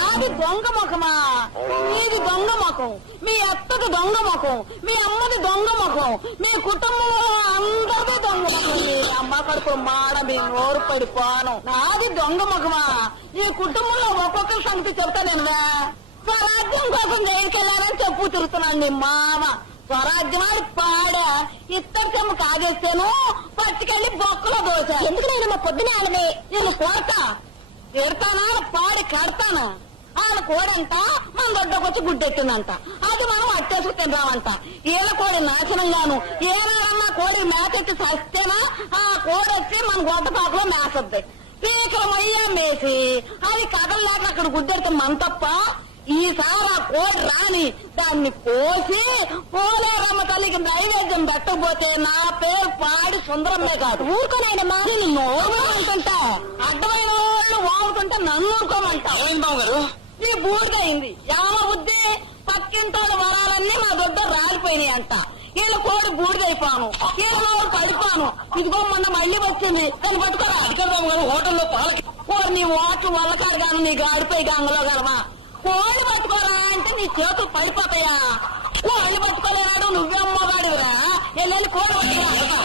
నాది దొంగ ముఖమా? మీది దొంగ ముఖం, మీ అత్తది దొంగ ముఖం, మీ అమ్మది దొంగ ముఖం, మీ కుటుంబంలో అందరిది దొంగ ముఖం. మీ అమ్మ కడుపు మాడ మీ నోరు పడిపోను. నాది దొంగ ముఖమా? ఈ కుటుంబంలో ఒక్కొక్కరి సంగతి చెప్తానేనుగా. స్వరాజ్యం కోసం జైలుకెళ్ళాలని చెప్పు తిరుగుతున్నాను నీ మామ. స్వరాజ్యమాడి పాడ ఇత్తడి చెమ్మ కాగేస్తాను, పట్టుకెళ్ళి బొక్కలో దోశ. ఎందుకు నేను మా పొద్దున ఆడమే నేను కొడతా ఎడతానా పాడి కడతానా? ఆయన కోడంట మన దొడ్డకొచ్చి గుడ్డెట్టిందంట, అది మనం అట్టేసుకు తిందామంట. ఈల కోడి నాశనంగాను ఏనాడన్నా కోడి మేకెట్టి సస్తేనా ఆ కోడెచ్చి మన గొడ్డపాకులో మేసద్ది. పీకల మొయ్య మేసి అది కదలలేక అక్కడ గుడ్డెడితే మన తప్ప. ఈసారి ఆ కోడి రాని దాన్ని కోసి పోలేరమ్మ తల్లికి నైవేద్యం పెట్టకపోతే నా పేరు పాడి సుందరమ్మే కాదు. ఊరుకోనైనా నేను నోరు అంటుంటా, అడ్డమైన వాళ్ళు వాగుతుంటే నన్ను ఊరుకోమంటా. నీ బూడిదయింది యామ బుద్ధి. పక్కింటోళ్ళ వరాలన్నీ నా దొడ్డ రాలిపోయినాయి అంట. వీళ్ళ కోడి బూడిదైపోను, వీళ్ళ పడిపోను. ఇదిగో మొన్న మళ్ళీ వచ్చింది దాన్ని పట్టుకోరా. అడిగేదాము గారు హోటల్లో పాలకి నీ ఓట్లు వల్లకాడు గాను నీ గాడిపోయి గంగలో గలవా. కోళ్ళు పట్టుకోరా అంటే నీ చేతులు పడిపోతాయా? కోళ్ళు పట్టుకోలేనాడు నువ్వే అమ్మగాడురా. వెళ్ళి కోడి పట్టుకురా.